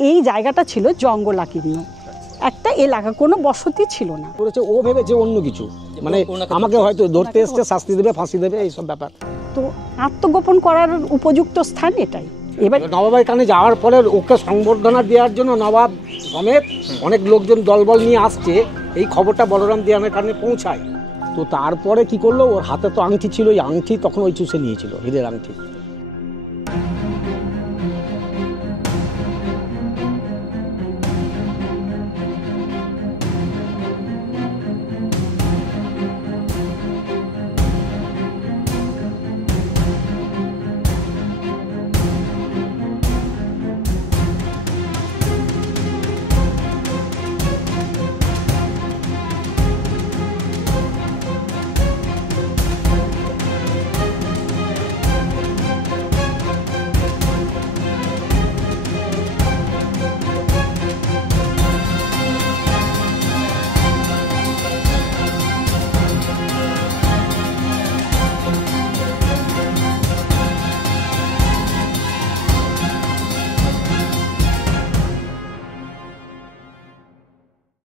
এই জায়গাটা ছিল জঙ্গলাকীর্ণ, একটা এলাকা, কোনো বসতি ছিল না। করেছে ও ভেবেছে অন্য কিছু, মানে আমাকে হয়তো ধরতে এসছে, শাস্তি দেবে, ফাঁসি দেবে, এইসব ব্যাপার। তো আত্মগোপন করার উপযুক্ত স্থান এটাই। এবার নবাবের কানে যাওয়ার পরে ওকে সংবর্ধনা দেওয়ার জন্য নবাব সমেত অনেক লোকজন দলবল নিয়ে আসছে, এই খবরটা বলরাম দেওয়ানের কানে পৌঁছায়। তো তারপরে কি করলো, ওর হাতে তো আংটি ছিল, ওই আংটি তখন ওই চুষে নিয়েছিল, হীরের আংটি।